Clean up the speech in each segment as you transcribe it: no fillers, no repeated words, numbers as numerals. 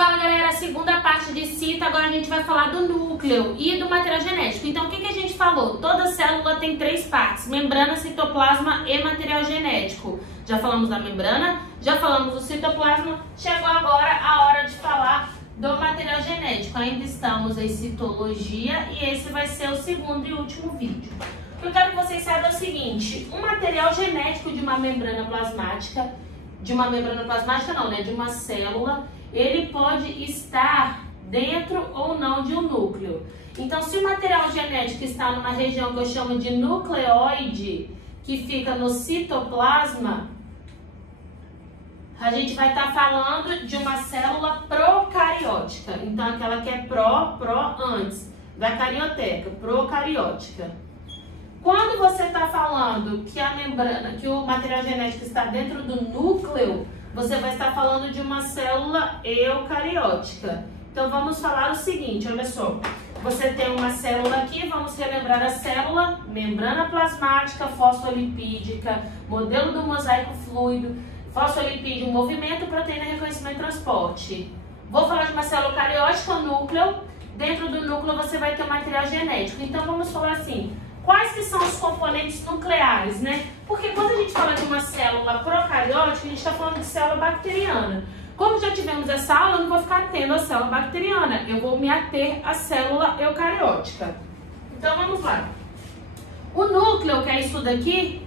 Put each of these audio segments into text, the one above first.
Fala galera, segunda parte de cita, agora a gente vai falar do núcleo e do material genético. Então o que a gente falou? Toda célula tem três partes: membrana, citoplasma e material genético. Já falamos da membrana, já falamos do citoplasma, chegou agora a hora de falar do material genético. Ainda estamos em citologia e esse vai ser o segundo e último vídeo. O que eu quero que vocês saibam é o seguinte: um material genético de uma membrana plasmática, de uma célula, ele pode estar dentro ou não de um núcleo. Então, se o material genético está numa região que eu chamo de nucleóide, que fica no citoplasma, a gente vai estar falando de uma célula procariótica. Então, aquela que é pró antes da carioteca, procariótica. Quando você está falando que a membrana, que o material genético está dentro do núcleo, você vai estar falando de uma célula eucariótica. Então vamos falar o seguinte, olha só. Você tem uma célula aqui, vamos relembrar a célula: membrana plasmática, fosfolipídica, modelo do mosaico fluido, fosfolipídio, movimento, proteína, reconhecimento e transporte. Vou falar de uma célula eucariótica, o núcleo. Dentro do núcleo você vai ter o material genético. Então vamos falar assim: quais que são os componentes nucleares, né? Porque quando a gente fala de uma célula procariótica, a gente está falando de célula bacteriana. Como já tivemos essa aula, eu não vou ficar atendo a célula bacteriana, eu vou me ater à célula eucariótica. Então vamos lá. O núcleo, que é isso daqui,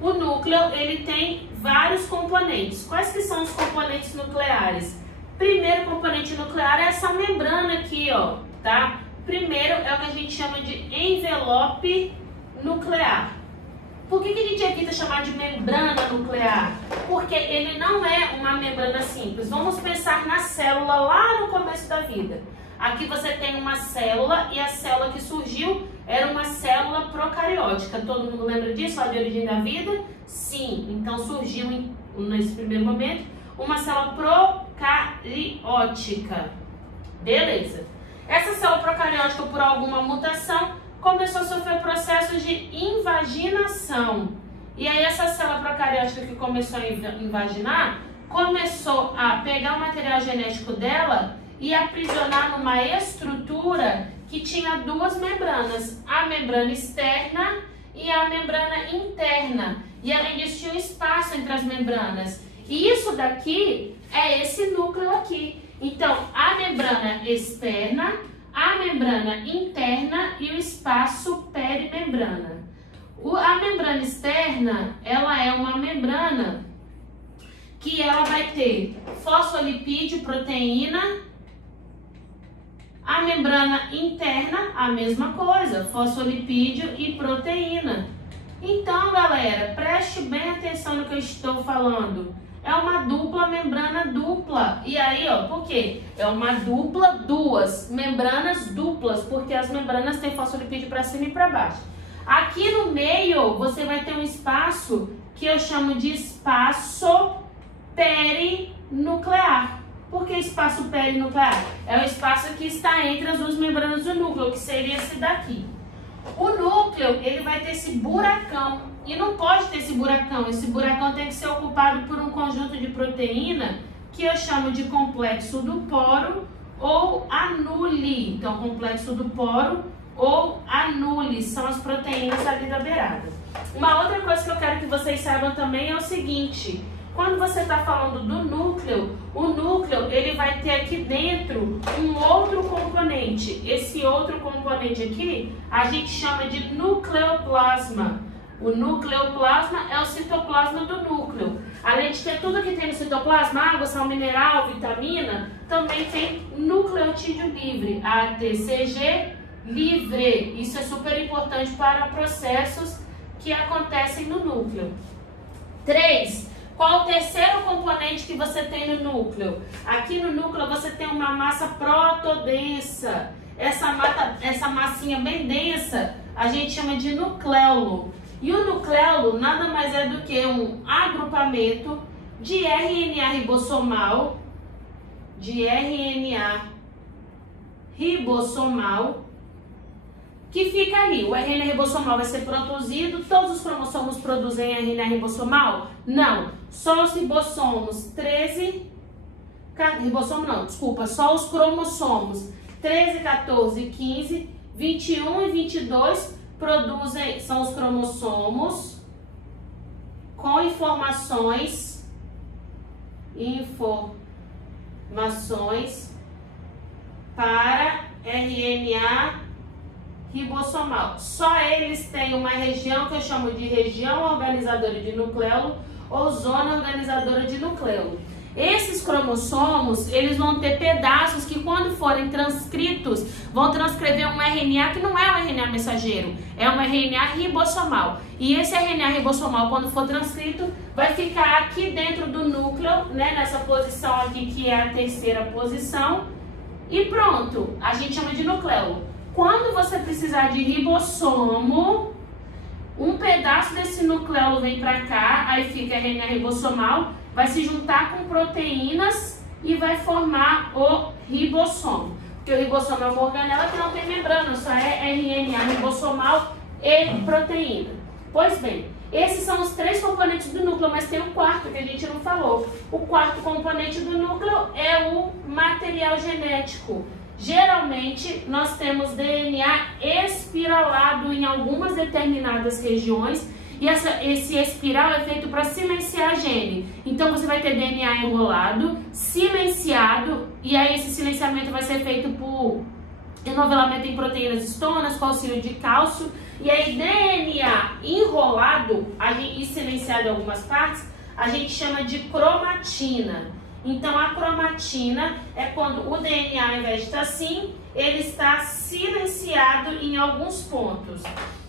o núcleo ele tem vários componentes. Quais que são os componentes nucleares? Primeiro componente nuclear é essa membrana aqui, ó, tá? Primeiro é o que a gente chama de envelope nuclear. Por que a gente evita chamar de membrana nuclear? Porque ele não é uma membrana simples. Vamos pensar na célula lá no começo da vida. Aqui você tem uma célula e a célula que surgiu era uma célula procariótica. Todo mundo lembra disso, lá de origem da vida? Sim. Então surgiu nesse primeiro momento uma célula procariótica. Beleza. Essa célula procariótica, por alguma mutação, começou a sofrer processos de invaginação. E aí essa célula procariótica que começou a invaginar, começou a pegar o material genético dela e aprisionar numa estrutura que tinha duas membranas, a membrana externa e a membrana interna. E além disso tinha um espaço entre as membranas. E isso daqui é esse núcleo aqui. Então, a membrana externa, a membrana interna e o espaço perimembrana. A membrana externa, ela é uma membrana que ela vai ter fosfolipídio, proteína. A membrana interna, a mesma coisa, fosfolipídio e proteína. Então, galera, preste bem atenção no que eu estou falando. É uma dupla membrana dupla. E aí, ó, por quê? É uma dupla, duas membranas duplas, porque as membranas têm fosfolipídio para cima e para baixo. Aqui no meio, você vai ter um espaço que eu chamo de espaço perinuclear. Por que espaço perinuclear? É o espaço que está entre as duas membranas do núcleo, que seria esse daqui. O núcleo, ele vai ter esse buracão. E não pode ter esse buracão tem que ser ocupado por um conjunto de proteína que eu chamo de complexo do poro ou anule. Então, complexo do poro ou anule são as proteínas ali da beirada. Uma outra coisa que eu quero que vocês saibam também é o seguinte: quando você está falando do núcleo, o núcleo ele vai ter aqui dentro um outro componente. Esse outro componente aqui a gente chama de nucleoplasma. O nucleoplasma é o citoplasma do núcleo. Além de ter tudo que tem no citoplasma, água, sal mineral, vitamina, também tem nucleotídeo livre, ATCG livre. Isso é super importante para processos que acontecem no núcleo. 3. Qual o terceiro componente que você tem no núcleo? Aqui no núcleo você tem uma massa protodensa. Essa massinha bem densa a gente chama de nucleolo. E o nucleolo nada mais é do que um agrupamento de RNA ribossomal, que fica ali. O RNA ribossomal vai ser produzido. Todos os cromossomos produzem RNA ribossomal? Não. Só os ribossomos 13 ribossomo não, desculpa, só os cromossomos 13, 14, 15, 21 e 22 produzem, são os cromossomos com informações para RNA ribossomal. Só eles têm uma região que eu chamo de região organizadora de nucleolo ou zona organizadora de nucleolo. Esses cromossomos, eles vão ter pedaços que quando forem transcritos, vão transcrever um RNA que não é um RNA mensageiro, é um RNA ribossomal. E esse RNA ribossomal, quando for transcrito, vai ficar aqui dentro do núcleo, né, nessa posição aqui que é a terceira posição, e pronto, a gente chama de nucleolo. Quando você precisar de ribossomo, um pedaço desse nucleolo vem para cá, aí fica RNA ribossomal, vai se juntar com proteínas e vai formar o ribossomo. Porque o ribossomo é uma organela que não tem membrana, só é RNA ribossomal e proteína. Pois bem, esses são os três componentes do núcleo, mas tem o quarto que a gente não falou. O quarto componente do núcleo é o material genético. Geralmente, nós temos DNA espiralado em algumas determinadas regiões e esse espiral é feito para silenciar gene. Então, você vai ter DNA enrolado, silenciado, e aí esse silenciamento vai ser feito por enovelamento em proteínas estonas com auxílio de cálcio. E aí, DNA enrolado e silenciado em algumas partes, a gente chama de cromatina. Então, a cromatina é quando o DNA, ao invés de estar assim, ele está silenciado em alguns pontos.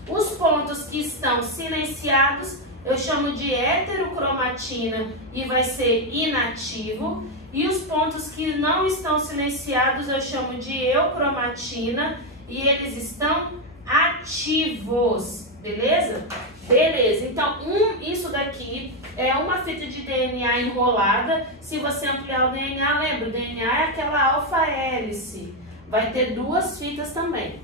Os pontos que estão silenciados, eu chamo de heterocromatina e vai ser inativo. E os pontos que não estão silenciados, eu chamo de eucromatina e eles estão ativos, beleza? Beleza, então isso daqui é uma fita de DNA enrolada. Se você ampliar o DNA, lembra, o DNA é aquela alfa-hélice, vai ter duas fitas também.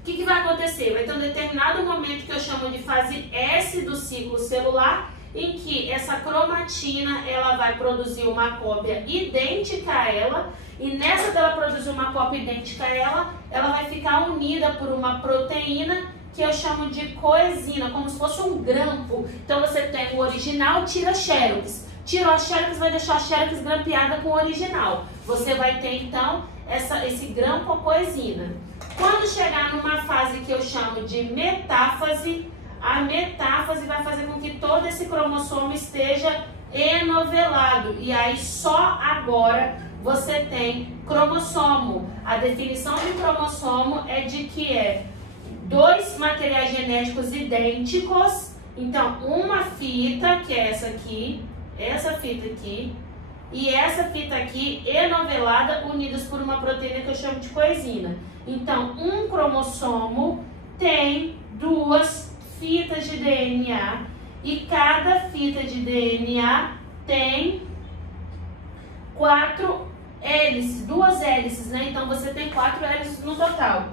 O que vai acontecer? Vai ter um determinado momento que eu chamo de fase S do ciclo celular, em que essa cromatina ela vai produzir uma cópia idêntica a ela, e nessa dela produzir uma cópia idêntica a ela vai ficar unida por uma proteína que eu chamo de coenzina, como se fosse um grampo. Então você tem o original, tira a xerox. Tirou a xerox, vai deixar a xerox grampeada com o original. Você vai ter então esse grampo ou coenzina. Quando chegar numa fase que eu chamo de metáfase, a metáfase vai fazer com que todo esse cromossomo esteja enovelado. E aí só agora você tem cromossomo. A definição de cromossomo é de que é dois materiais genéticos idênticos. Então, uma fita, que é essa aqui, essa fita aqui, e essa fita aqui enovelada, unidas por uma proteína que eu chamo de coenzina. Então, um cromossomo tem duas fitas de DNA e cada fita de DNA tem 4 hélices, 2 hélices, né? Então, você tem 4 hélices no total.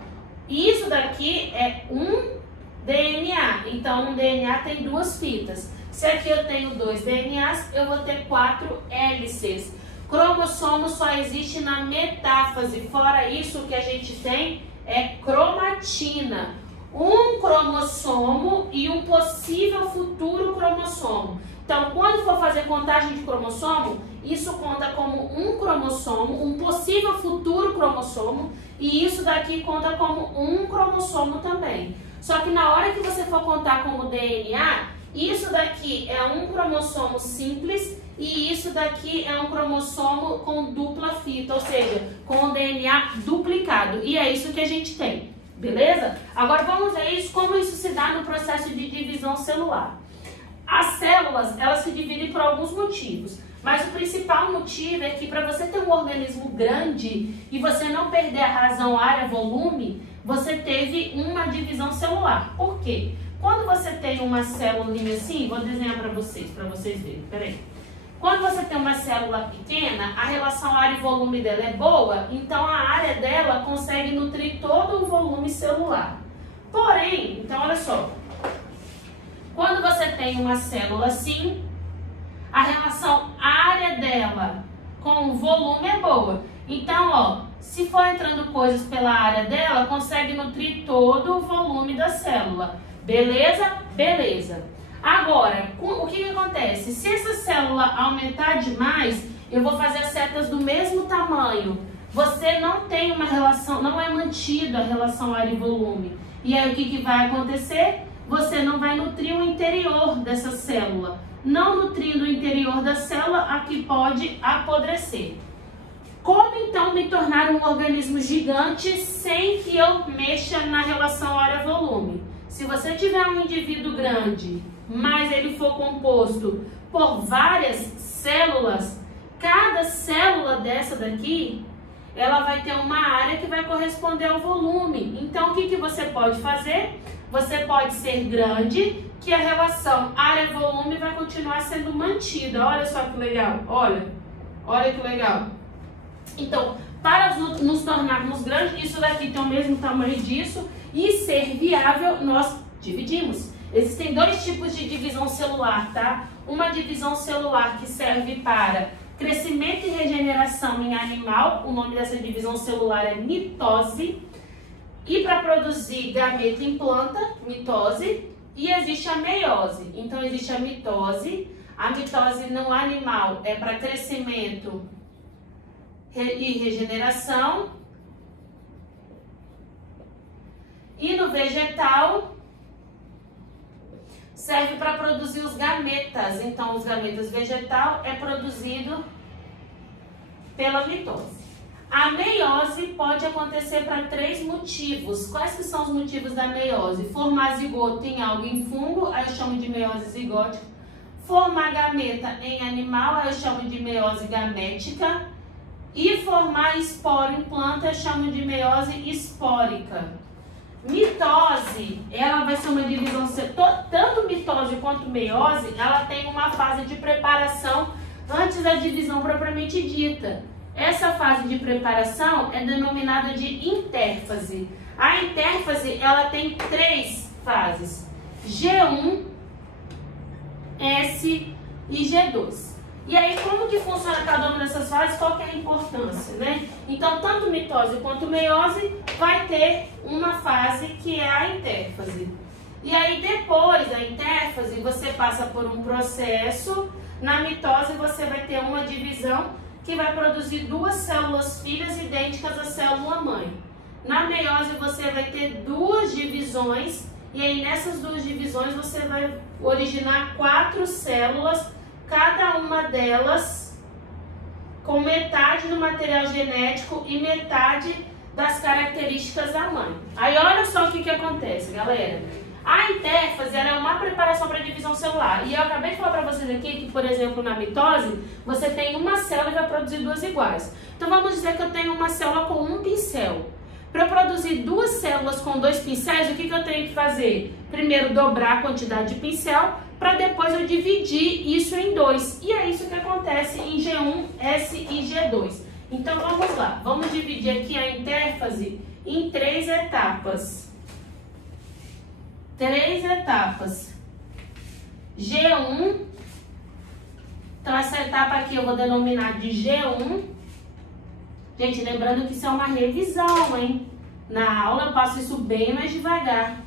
Isso daqui é um DNA, então um DNA tem 2 fitas. Se aqui eu tenho 2 DNAs, eu vou ter 4 hélices. Cromossomo só existe na metáfase, fora isso o que a gente tem é cromatina. Um cromossomo e um possível futuro cromossomo. Então, quando for fazer contagem de cromossomo, isso conta como um cromossomo, um possível futuro cromossomo, e isso daqui conta como um cromossomo também. Só que na hora que você for contar como DNA, isso daqui é um cromossomo simples e isso daqui é um cromossomo com dupla fita, ou seja, com o DNA duplicado. E é isso que a gente tem, beleza? Agora vamos ver como isso se dá no processo de divisão celular. As células, elas se dividem por alguns motivos, mas o principal motivo é que para você ter um organismo grande e você não perder a razão área-volume, você teve uma divisão celular. Por quê? Quando você tem uma célulinha assim, vou desenhar para vocês verem, peraí. Quando você tem uma célula pequena, a relação área e volume dela é boa, então a área dela consegue nutrir todo o volume celular. Porém, então olha só, quando você tem uma célula assim, a relação área dela com volume é boa. Então, ó, se for entrando coisas pela área dela, consegue nutrir todo o volume da célula. Beleza? Beleza. Agora, o que acontece? Se essa célula aumentar demais, eu vou fazer as setas do mesmo tamanho. Você não tem uma relação, não é mantida a relação área e volume. E aí o que vai acontecer? Você não vai nutrir o interior dessa célula. Não nutrindo o interior da célula, aqui pode apodrecer. Como então me tornar um organismo gigante sem que eu mexa na relação área-volume? Se você tiver um indivíduo grande, mas ele for composto por várias células, cada célula dessa daqui, ela vai ter uma área que vai corresponder ao volume. Então, o que você pode fazer? Você pode ser grande, que a relação área-volume vai continuar sendo mantida. Olha só que legal, olha que legal. Então, para nos tornarmos grandes, isso daqui tem o mesmo tamanho disso, e ser viável, nós dividimos. Existem dois tipos de divisão celular, tá? Uma divisão celular que serve para crescimento e regeneração em animal, o nome dessa divisão celular é mitose, e para produzir gameta em planta, mitose, e existe a meiose. Então existe a mitose no animal é para crescimento e regeneração, e no vegetal serve para produzir os gametas. Então, os gametas vegetal é produzido pela mitose. A meiose pode acontecer para 3 motivos. Quais que são os motivos da meiose? Formar zigoto em algo em fungo, aí eu chamo de meiose zigótica. Formar gameta em animal, aí eu chamo de meiose gamética. E formar esporo em planta, eu chamo de meiose espórica. Mitose, ela vai ser uma divisão, tanto mitose quanto meiose, ela tem uma fase de preparação antes da divisão propriamente dita. Essa fase de preparação é denominada de intérfase. A intérfase, ela tem 3 fases: G1, S e G2. E aí, como que funciona cada uma dessas fases? Qual que é a importância, né? Então, tanto mitose quanto meiose vai ter uma fase que é a intérfase. E aí, depois da intérfase, você passa por um processo. Na mitose, você vai ter uma divisão que vai produzir 2 células filhas idênticas à célula mãe. Na meiose, você vai ter 2 divisões. E aí, nessas 2 divisões, você vai originar 4 células, cada uma delas com metade do material genético e metade das características da mãe. Aí olha só o que acontece, galera. A intérfase é uma preparação para a divisão celular. E eu acabei de falar para vocês aqui que, por exemplo, na mitose, você tem uma célula e vai produzir 2 iguais. Então vamos dizer que eu tenho uma célula com 1 pincel. Para eu produzir 2 células com 2 pincéis, o que eu tenho que fazer? Primeiro dobrar a quantidade de pincel, para depois eu dividir isso em 2. E é isso que acontece em G1, S e G2. Então vamos lá, vamos dividir aqui a intérfase em 3 etapas. 3 etapas. G1, então essa etapa aqui eu vou denominar de G1. Gente, lembrando que isso é uma revisão, hein? Na aula eu passo isso bem mais devagar.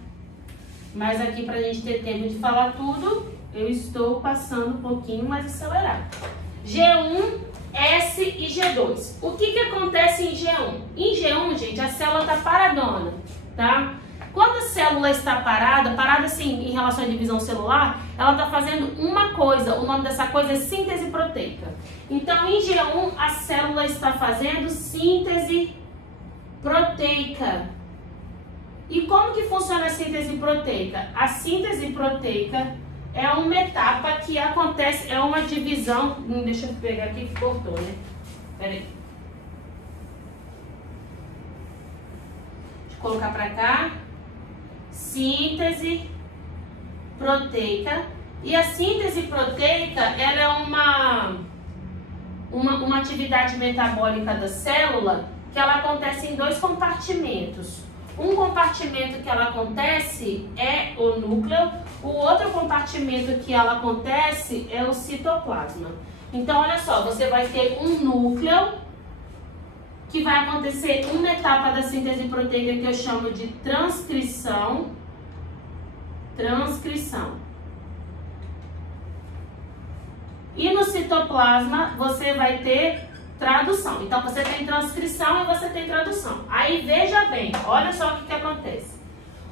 Mas aqui, pra gente ter tempo de falar tudo, eu estou passando um pouquinho mais acelerado. G1, S e G2. O que acontece em G1? Em G1, gente, a célula está paradona, tá? Quando a célula está parada assim, em relação à divisão celular, ela está fazendo uma coisa. O nome dessa coisa é síntese proteica. Então, em G1, a célula está fazendo síntese proteica. E como que funciona a síntese proteica? A síntese proteica é uma etapa que acontece, é uma divisão... Deixa eu pegar aqui que cortou, né? Pera aí. Deixa eu colocar pra cá. Síntese proteica. E a síntese proteica, ela é uma atividade metabólica da célula que ela acontece em 2 compartimentos. Um compartimento que ela acontece é o núcleo, o outro compartimento que ela acontece é o citoplasma. Então, olha só, você vai ter um núcleo que vai acontecer uma etapa da síntese proteica que eu chamo de transcrição. E no citoplasma você vai ter tradução. Então você tem transcrição e você tem tradução. Aí veja bem, olha só o que acontece.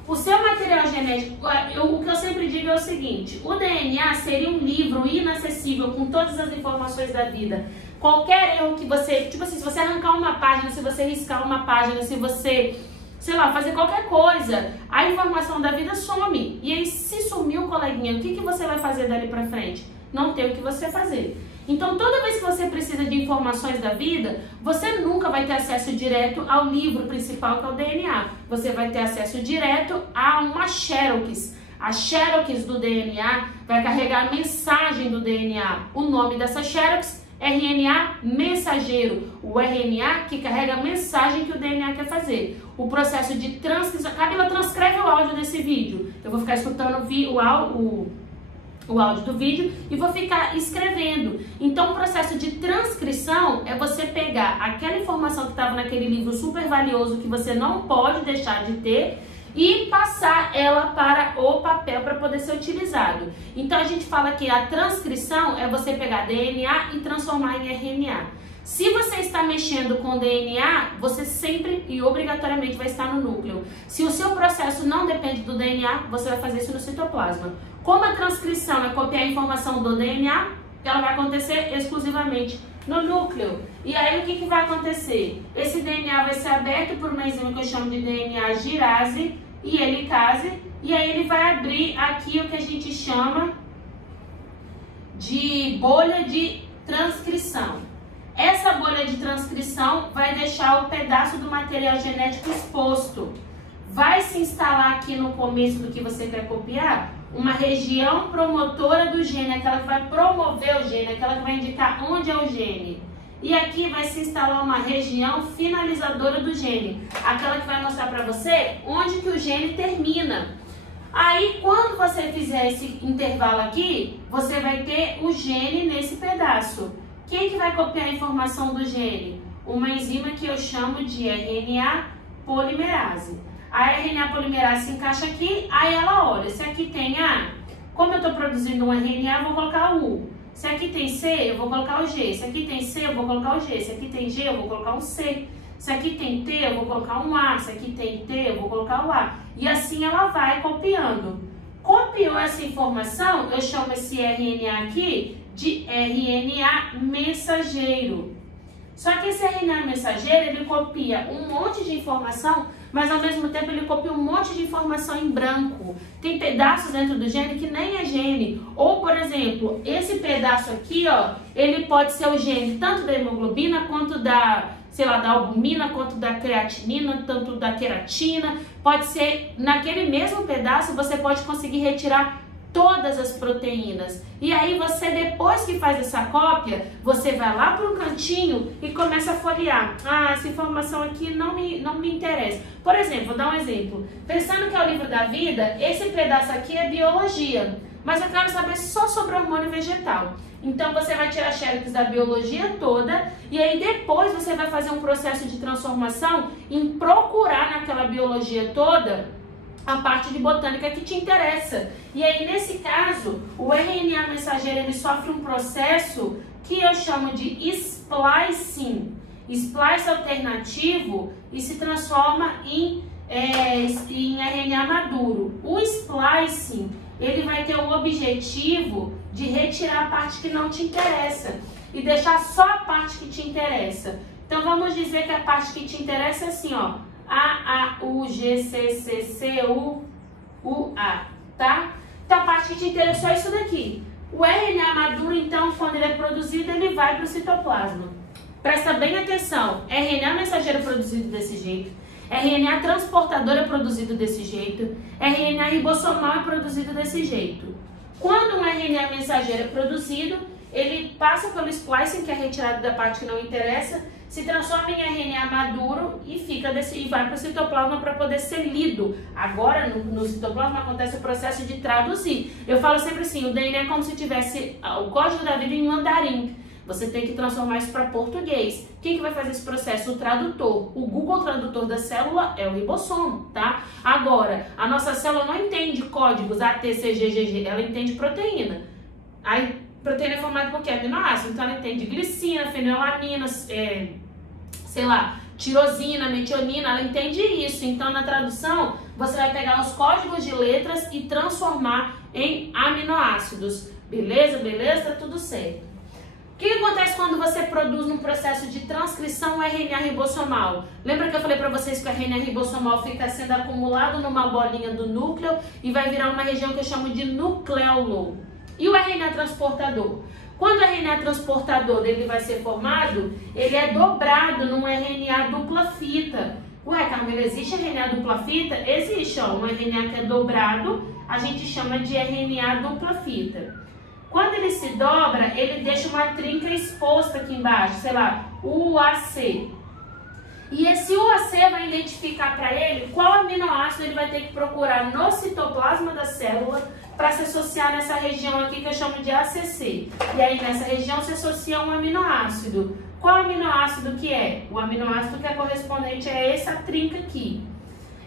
O seu material genético, o que eu sempre digo é o seguinte: o DNA seria um livro inacessível com todas as informações da vida. Qualquer erro que você, tipo assim, se você arrancar uma página, se você riscar uma página, se você, sei lá, fazer qualquer coisa, a informação da vida some. E aí, se sumiu, coleguinha, o que você vai fazer dali pra frente? Não tem o que você fazer. Então, toda vez que você precisa de informações da vida, você nunca vai ter acesso direto ao livro principal, que é o DNA. Você vai ter acesso direto a uma xerox. A xerox do DNA vai carregar a mensagem do DNA. O nome dessa xerox, RNA mensageiro. O RNA que carrega a mensagem que o DNA quer fazer. O processo de transcrição. Camila, transcreve o áudio desse vídeo. Eu vou ficar escutando o áudio do vídeo e vou ficar escrevendo. Então, o processo de transcrição é você pegar aquela informação que estava naquele livro super valioso que você não pode deixar de ter e passar ela para o papel para poder ser utilizado. Então, a gente fala que a transcrição é você pegar DNA e transformar em RNA. Se você está mexendo com DNA, você sempre e obrigatoriamente vai estar no núcleo. Se o seu processo não depende do DNA, você vai fazer isso no citoplasma. Como a transcrição é copiar a informação do DNA, ela vai acontecer exclusivamente no núcleo. E aí o que vai acontecer? Esse DNA vai ser aberto por uma enzima que eu chamo de DNA girase e helicase, e aí ele vai abrir aqui o que a gente chama de bolha de transcrição. Essa bolha de transcrição vai deixar o pedaço do material genético exposto. Vai se instalar aqui no começo do que você quer copiar uma região promotora do gene, aquela que vai promover o gene, aquela que vai indicar onde é o gene. E aqui vai se instalar uma região finalizadora do gene, aquela que vai mostrar para você onde que o gene termina. Aí, quando você fizer esse intervalo aqui, você vai ter o gene nesse pedaço. Quem que vai copiar a informação do gene? Uma enzima que eu chamo de RNA polimerase. A RNA polimerase se encaixa aqui, aí ela olha, se aqui tem A, como eu estou produzindo um RNA, eu vou colocar o U. Se aqui tem C, eu vou colocar o G. Se aqui tem C, eu vou colocar o G. Se aqui tem G, eu vou colocar um C. Se aqui tem T, eu vou colocar um A. Se aqui tem T, eu vou colocar o A. E assim ela vai copiando. Copiou essa informação, eu chamo esse RNA aqui de RNA mensageiro. Só que esse RNA mensageiro, ele copia um monte de informação, mas ao mesmo tempo ele copia um monte de informação em branco. Tem pedaços dentro do gene que nem é gene. Ou, por exemplo, esse pedaço aqui, ó, ele pode ser o gene tanto da hemoglobina quanto da, sei lá, da albumina, quanto da creatinina, tanto da queratina. Pode ser, naquele mesmo pedaço, você pode conseguir retirar todas as proteínas. E aí você, depois que faz essa cópia, você vai lá para um cantinho e começa a folhear. Ah, essa informação aqui não me interessa. Por exemplo, vou dar um exemplo. Pensando que é o livro da vida, esse pedaço aqui é biologia. Mas eu quero saber só sobre hormônio vegetal. Então você vai tirar xerox da biologia toda e aí depois você vai fazer um processo de transformação em procurar naquela biologia toda a parte de botânica que te interessa. E aí, nesse caso, o RNA mensageiro ele sofre um processo que eu chamo de splicing. Splice alternativo e se transforma em RNA maduro. O splicing, ele vai ter o objetivo de retirar a parte que não te interessa e deixar só a parte que te interessa. Então, vamos dizer que a parte que te interessa é assim, ó. A, U, G, C, C, C, U, A, tá? Então, a parte que te interessou é isso daqui. O RNA maduro, então, quando ele é produzido, ele vai para o citoplasma. Presta bem atenção. RNA mensageiro é produzido desse jeito. RNA transportador é produzido desse jeito. RNA ribossomal é produzido desse jeito. Quando um RNA mensageiro é produzido, ele passa pelo splicing, que é retirado da parte que não interessa, se transforma em RNA maduro e vai para o citoplasma para poder ser lido. Agora, no citoplasma acontece o processo de traduzir. Eu falo sempre assim, o DNA é como se tivesse o código da vida em mandarim. Você tem que transformar isso para português. Quem que vai fazer esse processo? O tradutor. O Google Tradutor da célula é o ribossomo, tá? Agora, a nossa célula não entende códigos A, T, C, G, G, G. Ela entende proteína. Aí, proteína é formada por quê? Aminoácido. Então, ela entende glicina, fenilalanina, sei lá, tirosina, metionina. Ela entende isso. Então, na tradução, você vai pegar os códigos de letras e transformar em aminoácidos. Beleza? Beleza? Tá tudo certo. O que acontece quando você produz num processo de transcrição o RNA ribossomal? Lembra que eu falei para vocês que o RNA ribossomal fica sendo acumulado numa bolinha do núcleo e vai virar uma região que eu chamo de nucleolo. E o RNA transportador? Quando o RNA transportador ele vai ser formado, ele é dobrado num RNA dupla fita. Ué, Carmela, existe RNA dupla fita? Existe, ó, um RNA que é dobrado, a gente chama de RNA dupla fita. Quando ele se dobra, ele deixa uma trinca exposta aqui embaixo, sei lá, UAC. E esse UAC vai identificar para ele qual aminoácido ele vai ter que procurar no citoplasma da célula para se associar nessa região aqui que eu chamo de ACC. E aí nessa região se associa um aminoácido. Qual aminoácido que é? O aminoácido que é correspondente a essa trinca aqui.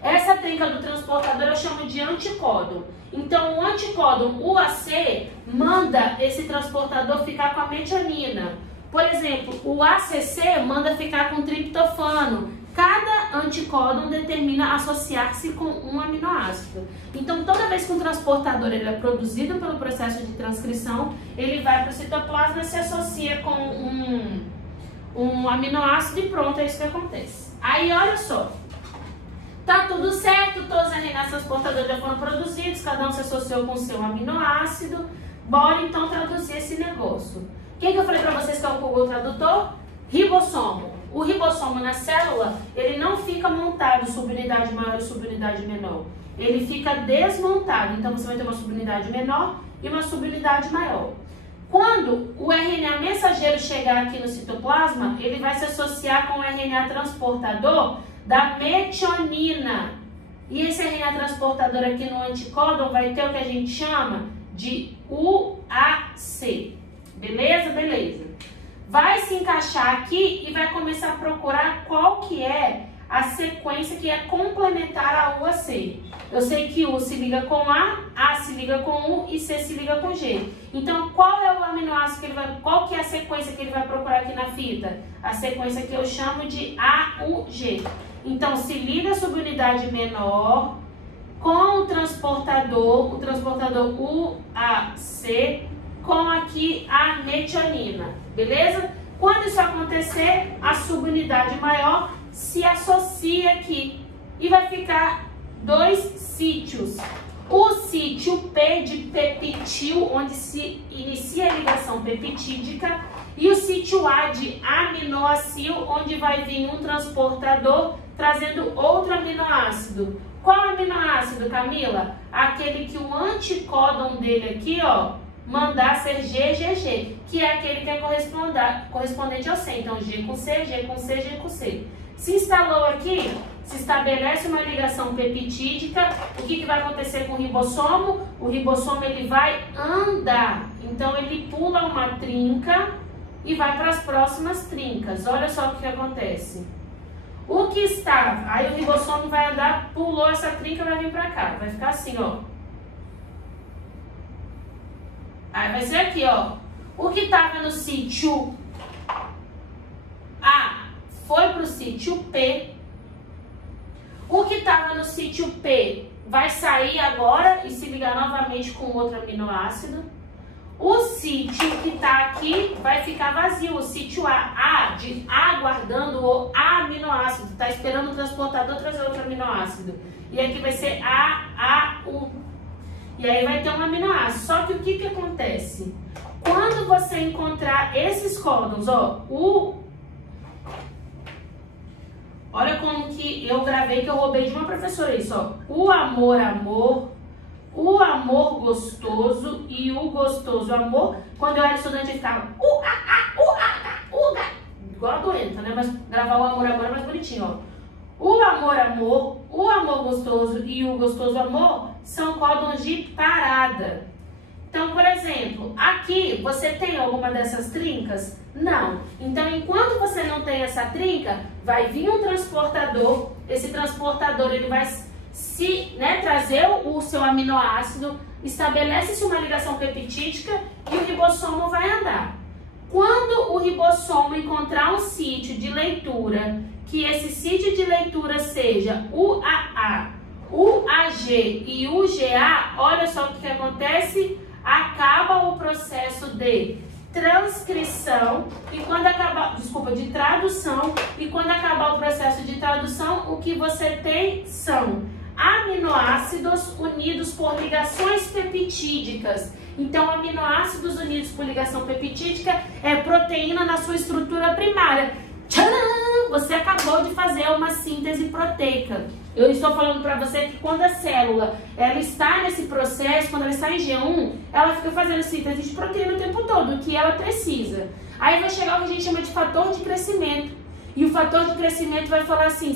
Essa trinca do transportador eu chamo de anticódon. Então, o anticódon UAC manda esse transportador ficar com a metionina. Por exemplo, o ACC manda ficar com triptofano. Cada anticódon determina associar-se com um aminoácido. Então, toda vez que um transportador ele é produzido pelo processo de transcrição, ele vai para o citoplasma e se associa com um aminoácido e pronto, é isso que acontece. Aí, olha só. Tá tudo certo, todos os RNAs transportadores já foram produzidos, cada um se associou com o seu aminoácido. Bora então traduzir esse negócio. Quem que eu falei pra vocês que é o Google Tradutor? Ribossomo. O ribossomo na célula, ele não fica montado subunidade maior e subunidade menor. Ele fica desmontado, então você vai ter uma subunidade menor e uma subunidade maior. Quando o RNA mensageiro chegar aqui no citoplasma, ele vai se associar com o RNA transportador da metionina. E esse RNA transportador aqui no anticódon vai ter o que a gente chama de UAC. Beleza? Beleza. Vai se encaixar aqui e vai começar a procurar qual que é a sequência que é complementar a UAC. Eu sei que U se liga com A se liga com U e C se liga com G. Então, qual é o aminoácido que ele vai, qual que é a sequência que ele vai procurar aqui na fita? A sequência que eu chamo de AUG. Então, se liga a subunidade menor com o transportador UAC, com aqui a metionina, beleza? Quando isso acontecer, a subunidade maior se associa aqui e vai ficar dois sítios. O sítio P de peptil, onde se inicia a ligação peptídica, e o sítio A de aminoácido, onde vai vir um transportador trazendo outro aminoácido. Qual aminoácido, Camila? Aquele que o anticódon dele aqui, ó, mandar ser GGG, que é aquele que é correspondente ao C. Então, G com C, G com C, G com C. Se instalou aqui, se estabelece uma ligação peptídica. O que vai acontecer com o ribossomo? O ribossomo ele vai andar. Então, ele pula uma trinca e vai para as próximas trincas. Olha só o que acontece. O que estava, aí o ribossomo vai andar, pulou essa trinca, vai vir para cá. Vai ficar assim, ó. Aí vai ser aqui, ó. O que estava no sítio A foi para o sítio P. O que estava no sítio P vai sair agora e se ligar novamente com outro aminoácido. O sítio que está aqui vai ficar vazio. O sítio A de aguardando o aminoácido. Está esperando o transportador trazer outro aminoácido. E aqui vai ser AU. E aí vai ter um aminoácido. Só que o que acontece? Quando você encontrar esses códons, ó, olha como que eu gravei, que eu roubei de uma professora isso, ó. O amor, o amor gostoso e o gostoso amor. Quando eu era estudante, eu ficava igual a doenta, né? Mas gravar o amor agora é mais bonitinho, ó. O amor gostoso e o gostoso amor são códons de parada. Então, por exemplo, aqui você tem alguma dessas trincas? Não. Então, enquanto você não tem essa trinca, vai vir um transportador. Esse transportador ele vai trazer o seu aminoácido, estabelece-se uma ligação peptídica e o ribossomo vai andar. Quando o ribossomo encontrar um sítio de leitura, que esse sítio de leitura seja UAA, UAG e UGA, olha só o que acontece, acaba o processo de transcrição e quando acabar, de tradução, e quando acabar o processo de tradução, o que você tem são aminoácidos unidos por ligações peptídicas. Então, aminoácidos unidos por ligação peptídica é proteína na sua estrutura primária. Tcharam! Você acabou de fazer uma síntese proteica. Eu estou falando para você que quando a célula ela está nesse processo, quando ela está em G1, ela fica fazendo síntese de proteína o tempo todo, o que ela precisa. Aí vai chegar o que a gente chama de fator de crescimento. E o fator de crescimento vai falar assim,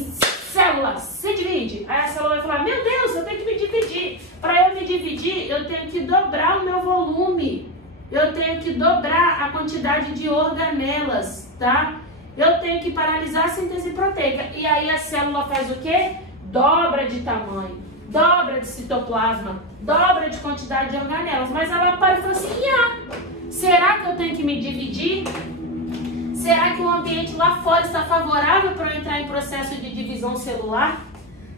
célula, se divide. Aí a célula vai falar, meu Deus, eu tenho que me dividir. Para eu me dividir, eu tenho que dobrar o meu volume. Eu tenho que dobrar a quantidade de organelas, tá? Eu tenho que paralisar a síntese proteica. E aí a célula faz o quê? Dobra de tamanho, dobra de citoplasma, dobra de quantidade de organelas. Mas ela para e fala assim, será que eu tenho que me dividir? Será que o ambiente lá fora está favorável para eu entrar em processo de divisão celular?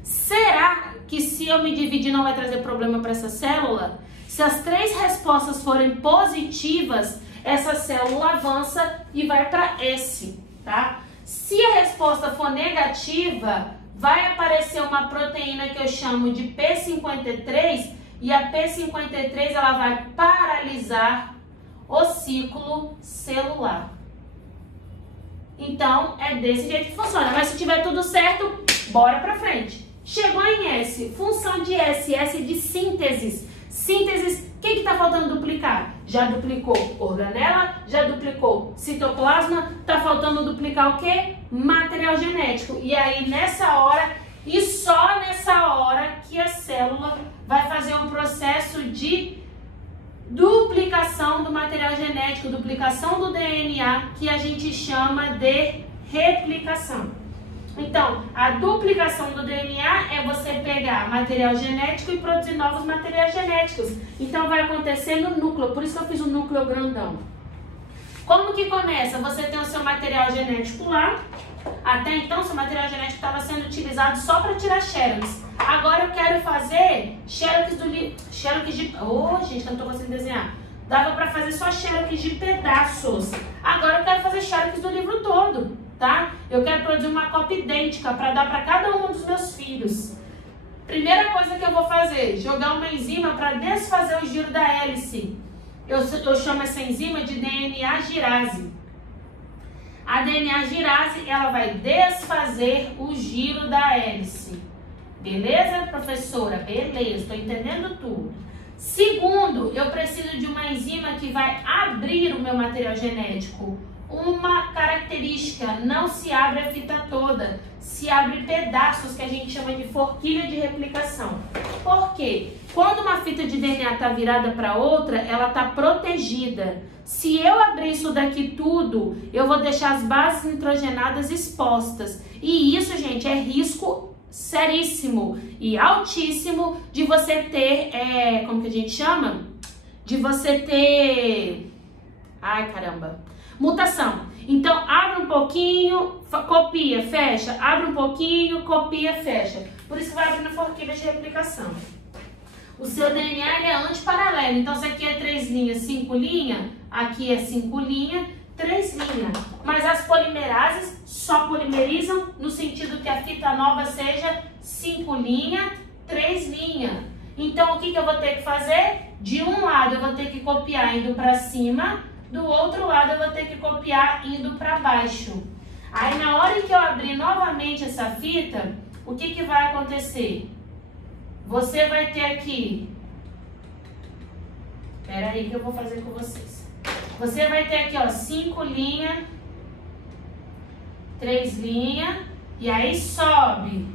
Será que se eu me dividir não vai trazer problema para essa célula? Se as 3 respostas forem positivas, essa célula avança e vai para S, tá? Se a resposta for negativa, vai aparecer uma proteína que eu chamo de P53 e a P53 ela vai paralisar o ciclo celular. Então, é desse jeito que funciona. Mas se tiver tudo certo, bora pra frente. Chegou em S, função de S, S de sínteses. Sínteses, o que está faltando duplicar? Já duplicou organela, já duplicou citoplasma, está faltando duplicar o quê? Material genético. E aí, nessa hora, e só nessa hora que a célula vai fazer um processo de duplicação do material genético, duplicação do DNA, que a gente chama de replicação. Então, a duplicação do DNA é você pegar material genético e produzir novos materiais genéticos. Então, vai acontecer no núcleo, por isso que eu fiz um núcleo grandão. Como que começa? Você tem o seu material genético lá. Até então, seu material genético estava sendo utilizado só para tirar xerox. Agora eu quero fazer xerox do livro. Xerox de... Oh, gente, eu não estou conseguindo desenhar. Dava para fazer só xerox de pedaços. Agora eu quero fazer xerox do livro todo, tá? Eu quero produzir uma cópia idêntica para dar para cada um dos meus filhos. Primeira coisa que eu vou fazer, jogar uma enzima para desfazer o giro da hélice. Eu chamo essa enzima de DNA girase. A DNA girase, ela vai desfazer o giro da hélice. Beleza, professora? Beleza, estou entendendo tudo. Segundo, eu preciso de uma enzima que vai abrir o meu material genético. Uma característica, não se abre a fita toda, se abre pedaços que a gente chama de forquilha de replicação. Por quê? Quando uma fita de DNA está virada para outra, ela está protegida. Se eu abrir isso daqui tudo, eu vou deixar as bases nitrogenadas expostas. E isso, gente, é risco seríssimo e altíssimo de você ter, como que a gente chama? De você ter, ai caramba, mutação. Então, abre um pouquinho, copia, fecha, abre um pouquinho, copia, fecha. Por isso que vai abrindo forquilha de replicação. O seu DNA ele é antiparalelo, então se aqui é 3 linhas, 5 linhas, aqui é 5 linhas, 3 linhas. Mas as polimerases só polimerizam no sentido que a fita nova seja 5 linhas, 3 linhas. Então o que eu vou ter que fazer? De um lado eu vou ter que copiar indo para cima, do outro lado eu vou ter que copiar indo para baixo. Aí na hora que eu abrir novamente essa fita, o que vai acontecer? Você vai ter aqui, espera aí que eu vou fazer com vocês. Você vai ter aqui, ó, 5 linhas, 3 linhas, e aí sobe.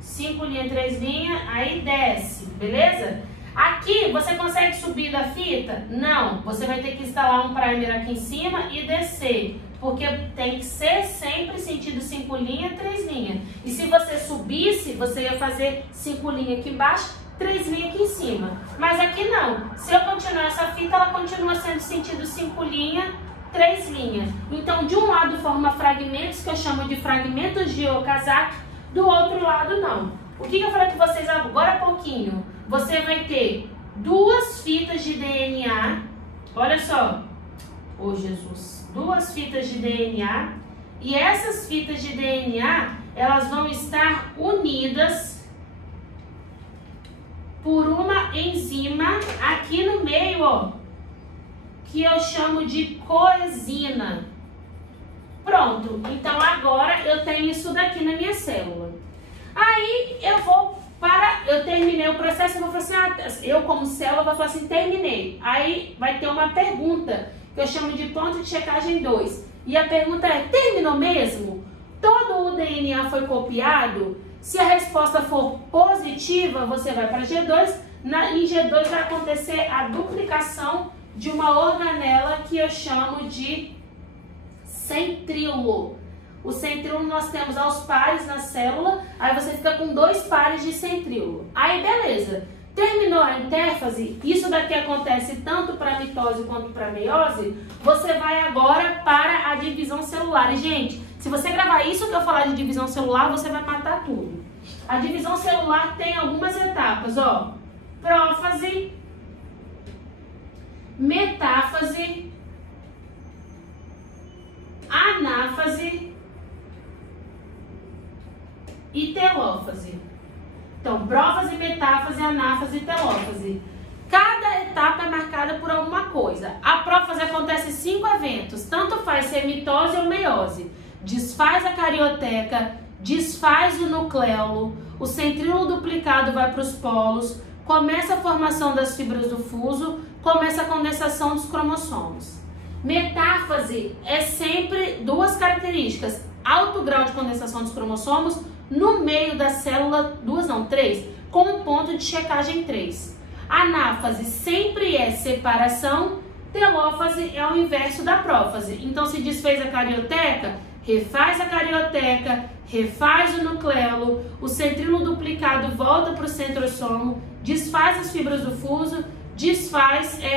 5 linhas, 3 linhas, aí desce, beleza? Aqui, você consegue subir da fita? Não, você vai ter que instalar um primer aqui em cima e descer, porque tem que ser sempre sentido 5 linhas, 3 linhas. E se você subisse, você ia fazer 5 linhas aqui embaixo, 3 linhas aqui em cima. Mas aqui não, se eu continuar essa fita, ela continua sendo sentido 5 linhas, 3 linhas. Então, de um lado forma fragmentos, que eu chamo de fragmentos de Okazaki, do outro lado não. O que eu falei com vocês agora há pouquinho? Você vai ter 2 fitas de DNA, olha só, oh Jesus, 2 fitas de DNA, e essas fitas de DNA, elas vão estar unidas por uma enzima aqui no meio, ó, que eu chamo de coenzina. Pronto, então agora eu tenho isso daqui na minha célula. Aí eu terminei o processo, eu vou falar assim, eu como célula vou falar assim, terminei. Aí vai ter uma pergunta, que eu chamo de ponto de checagem 2. E a pergunta é, terminou mesmo? Todo o DNA foi copiado? Se a resposta for positiva, você vai para G2. Em G2 vai acontecer a duplicação de uma organela que eu chamo de centríolo. O centríolo nós temos aos pares na célula, aí você fica com 2 pares de centríolo. Aí beleza, terminou a intérfase, isso daqui acontece tanto para mitose quanto para meiose, você vai agora para a divisão celular. E gente, se você gravar isso que eu falar de divisão celular, você vai matar tudo. A divisão celular tem algumas etapas, ó, prófase, metáfase, anáfase e telófase. Então, prófase, metáfase, anáfase e telófase. Cada etapa é marcada por alguma coisa. A prófase acontece 5 eventos, tanto faz ser mitose ou meiose. Desfaz a carioteca, desfaz o nucleolo, o centríolo duplicado vai para os polos, começa a formação das fibras do fuso, começa a condensação dos cromossomos. Metáfase é sempre 2 características: alto grau de condensação dos cromossomos, no meio da célula, 2 não, 3, com um ponto de checagem 3. Anáfase sempre é separação, telófase é o inverso da prófase. Então, se desfez a carioteca, refaz a carioteca, refaz o nucleolo, o centríolo duplicado volta para o centrosomo, desfaz as fibras do fuso, desfaz a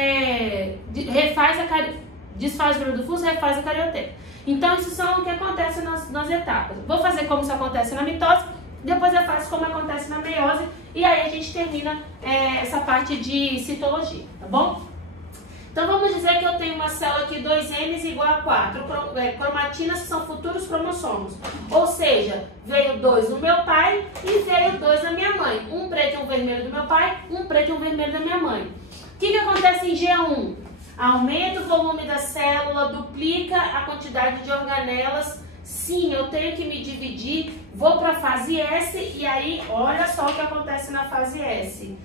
fibra do fuso, refaz a carioteca. Então, isso são o que acontece nas etapas. Vou fazer como isso acontece na mitose, depois eu faço como acontece na meiose, e aí a gente termina essa parte de citologia, tá bom? Então, vamos dizer que eu tenho uma célula aqui, 2Ms igual a 4 cromatinas, que são futuros cromossomos. Ou seja, veio 2 no meu pai e veio 2 na minha mãe. Um preto e um vermelho do meu pai, um preto e um vermelho da minha mãe. O que acontece em G1? Aumenta o volume da célula, duplica a quantidade de organelas. Sim, eu tenho que me dividir, vou para a fase S e aí olha só o que acontece na fase S.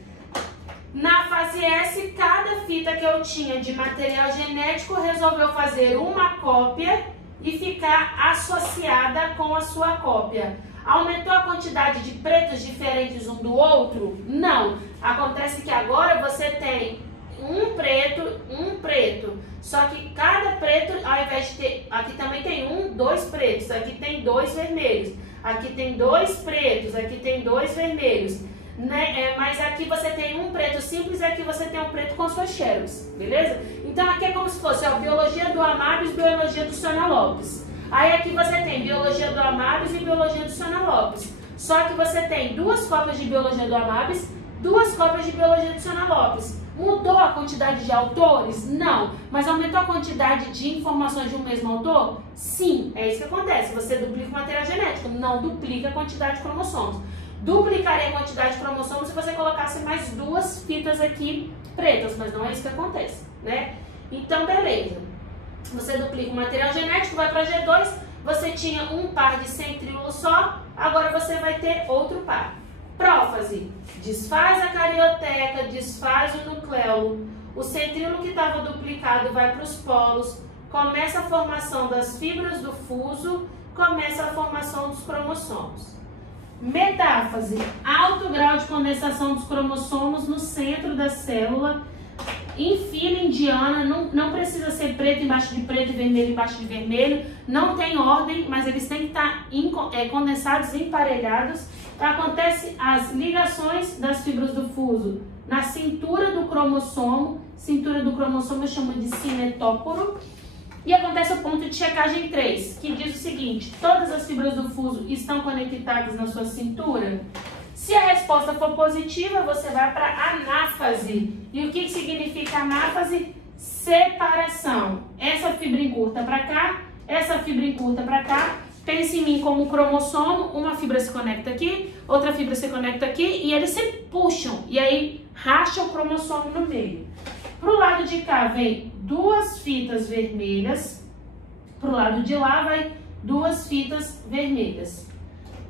Na fase S, cada fita que eu tinha de material genético resolveu fazer uma cópia e ficar associada com a sua cópia. Aumentou a quantidade de pretos diferentes um do outro? Não. Acontece que agora você tem um preto, só que cada preto, ao invés de ter, aqui também tem 2 pretos, aqui tem 2 vermelhos, aqui tem 2 pretos, aqui tem 2 vermelhos, né? Mas aqui você tem um preto simples e aqui você tem um preto com suas xerox, beleza? Então aqui é como se fosse a biologia do Amabius, biologia do Sônia Lopes. Aí aqui você tem biologia do Amabius e biologia do Sônia Lopes. Só que você tem 2 cópias de biologia do Amabius, 2 cópias de biologia do Sônia Lopes. Mudou a quantidade de autores? Não. Mas aumentou a quantidade de informações de um mesmo autor? Sim. É isso que acontece. Você duplica o material genético, não duplica a quantidade de cromossomos. Duplicaria a quantidade de cromossomos se você colocasse mais 2 fitas aqui pretas, mas não é isso que acontece, né? Então, beleza. Você duplica o material genético, vai para G2, você tinha um par de centríolo só, agora você vai ter outro par. Prófase, desfaz a carioteca, desfaz o nucleolo, o centríolo que estava duplicado vai para os polos, começa a formação das fibras do fuso, começa a formação dos cromossomos. Metáfase, alto grau de condensação dos cromossomos no centro da célula, em fila indiana, não precisa ser preto embaixo de preto e vermelho embaixo de vermelho, não tem ordem, mas eles têm que estar condensados, emparelhados. Então, acontece as ligações das fibras do fuso na cintura do cromossomo eu chamo de cinetócoro, e acontece o ponto de checagem 3, que diz o seguinte: todas as fibras do fuso estão conectadas na sua cintura? Se a resposta for positiva, você vai para anáfase. E o que significa anáfase? Separação. Essa fibra encurta para cá, essa fibra encurta para cá. Pense em mim como um cromossomo, uma fibra se conecta aqui, outra fibra se conecta aqui e eles se puxam. E aí racha o cromossomo no meio. Para o lado de cá vem duas fitas vermelhas, para o lado de lá vai duas fitas vermelhas.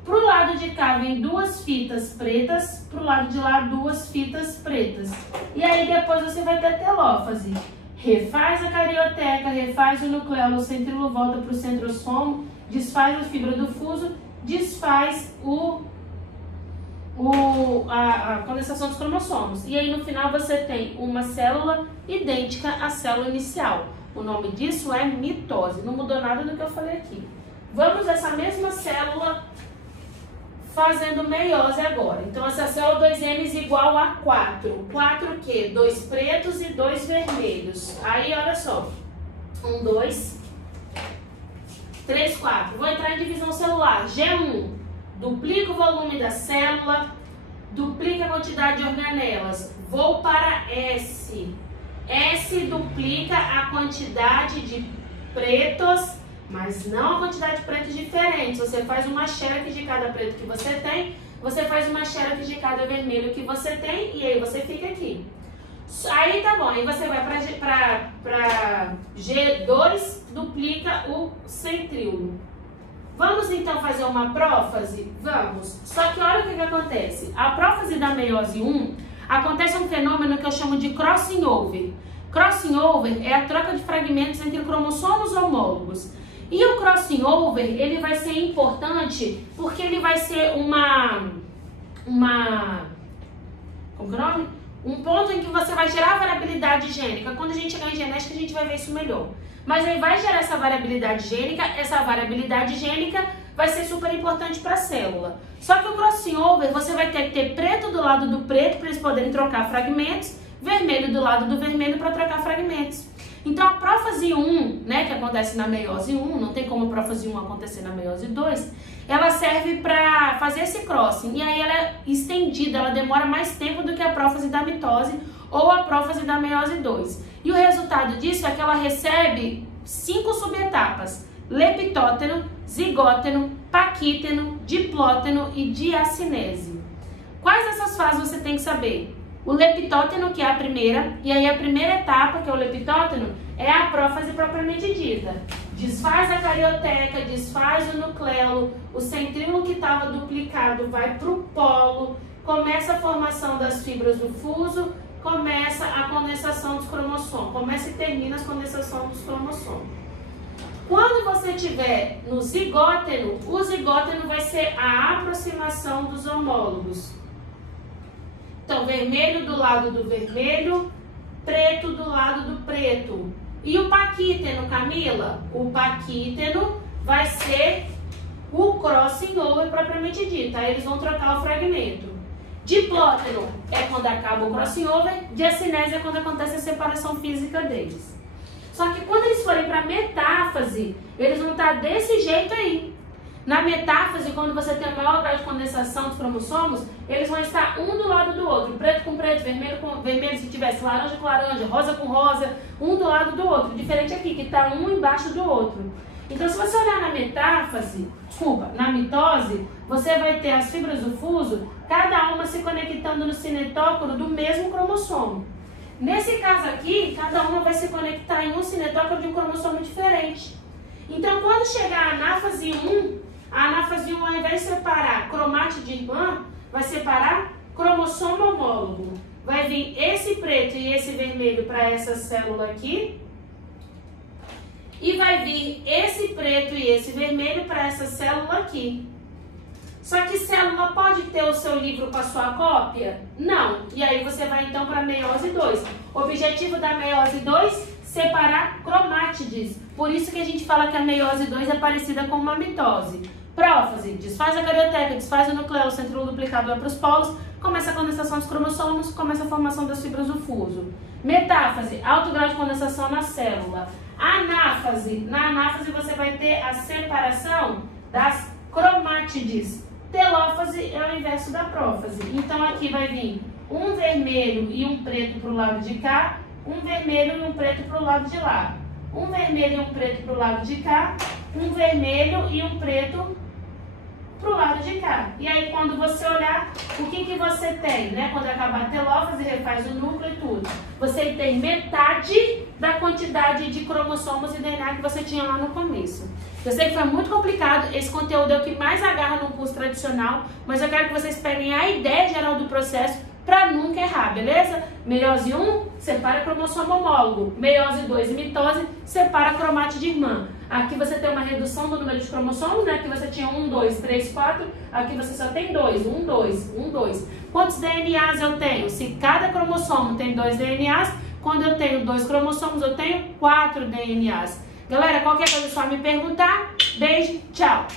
Para o lado de cá vem duas fitas pretas, para o lado de lá duas fitas pretas. E aí depois você vai ter telófase. Refaz a carioteca, refaz o nucleolo, o centríolo volta para o centrosomo, desfaz a fibra do fuso, desfaz a condensação dos cromossomos. E aí no final você tem uma célula idêntica à célula inicial. O nome disso é mitose. Não mudou nada do que eu falei aqui. Vamos essa mesma célula fazendo meiose agora. Então, essa célula 2M igual a 4. 4 o quê? 2 pretos e 2 vermelhos. Aí, olha só. 1, 2, 3, 4. Vou entrar em divisão celular. G1. Duplica o volume da célula. Duplica a quantidade de organelas. Vou para S. S duplica a quantidade de pretos, mas não a quantidade de pretos diferentes. Você faz uma xerox de cada preto que você tem, você faz uma xerox de cada vermelho que você tem, e aí você fica aqui. Aí tá bom, aí você vai para G2, duplica o centríolo. Vamos então fazer uma prófase? Vamos. Só que olha o que acontece. A prófase da meiose 1, acontece um fenômeno que eu chamo de crossing over. Crossing over é a troca de fragmentos entre cromossomos homólogos. E o crossing over, ele vai ser importante porque ele vai ser como que é o nome? Um ponto em que você vai gerar variabilidade gênica. Quando a gente chegar em genética, a gente vai ver isso melhor. Mas aí vai gerar essa variabilidade gênica vai ser super importante para a célula. Só que o crossing over, você vai ter que ter preto do lado do preto para eles poderem trocar fragmentos, vermelho do lado do vermelho para trocar fragmentos. Então a prófase 1, né, que acontece na meiose 1, não tem como a prófase 1 acontecer na meiose 2, ela serve para fazer esse crossing. E aí ela é estendida, ela demora mais tempo do que a prófase da mitose ou a prófase da meiose 2. E o resultado disso é que ela recebe 5 subetapas: leptóteno, zigóteno, paquíteno, diplóteno e diacinese. Quais dessas fases você tem que saber? O leptóteno, que é a primeira, e aí a primeira etapa, que é o leptóteno, é a prófase propriamente dita. Desfaz a carioteca, desfaz o nucleolo, o centríolo que estava duplicado vai para o polo, começa a formação das fibras do fuso, começa a condensação dos cromossomos, começa e termina a condensação dos cromossomos. Quando você estiver no zigóteno, o zigóteno vai ser a aproximação dos homólogos. Então, vermelho do lado do vermelho, preto do lado do preto. E o paquíteno, Camila? O paquíteno vai ser o crossing over propriamente dito. Aí eles vão trocar o fragmento. Diplóteno é quando acaba o crossing over, diacinese é quando acontece a separação física deles. Só que quando eles forem para metáfase, eles vão estar desse jeito aí. Na metáfase, quando você tem o maior grau de condensação dos cromossomos, eles vão estar um do lado do outro. Preto com preto, vermelho com vermelho, se tivesse laranja com laranja, rosa com rosa, um do lado do outro. Diferente aqui, que está um embaixo do outro. Então, se você olhar na metáfase, na mitose, você vai ter as fibras do fuso, cada uma se conectando no cinetócoro do mesmo cromossomo. Nesse caso aqui, cada uma vai se conectar em um cinetócoro de um cromossomo diferente. Então, quando chegar a anáfase 1, a anáfase 1, ao invés de separar cromátide de irmã, vai separar cromossomo homólogo. Vai vir esse preto e esse vermelho para essa célula aqui. E vai vir esse preto e esse vermelho para essa célula aqui. Só que célula pode ter o seu livro com a sua cópia? Não. E aí você vai então para a meiose 2. O objetivo da meiose 2, separar cromátides. Por isso que a gente fala que a meiose 2 é parecida com uma mitose. Prófase, desfaz a carioteca, desfaz o núcleo, o centríolo duplicado vai para os polos, começa a condensação dos cromossomos, começa a formação das fibras do fuso. Metáfase, alto grau de condensação na célula. Anáfase, na anáfase você vai ter a separação das cromátides. Telófase é o inverso da prófase. Então aqui vai vir um vermelho e um preto para o lado de cá, um vermelho e um preto para o lado de lá. Um vermelho e um preto para o lado de cá, um vermelho e um preto para o lado de cá. E aí quando você olhar, o que você tem, né? Quando acabar a telófase, refaz o núcleo e tudo. Você tem metade da quantidade de cromossomos e DNA que você tinha lá no começo. Eu sei que foi muito complicado, esse conteúdo é o que mais agarra no curso tradicional, mas eu quero que vocês peguem a ideia geral do processo para nunca errar, beleza? Meiose 1, separa cromossomo homólogo. Meiose 2 e mitose, separa cromátide irmã. Aqui você tem uma redução do número de cromossomos, né? Aqui você tinha 1, 2, 3, 4. Aqui você só tem 2. 1, 2, 1, 2. Quantos DNAs eu tenho? Se cada cromossomo tem 2 DNAs, quando eu tenho 2 cromossomos, eu tenho 4 DNAs. Galera, qualquer coisa é só me perguntar. Beijo, tchau!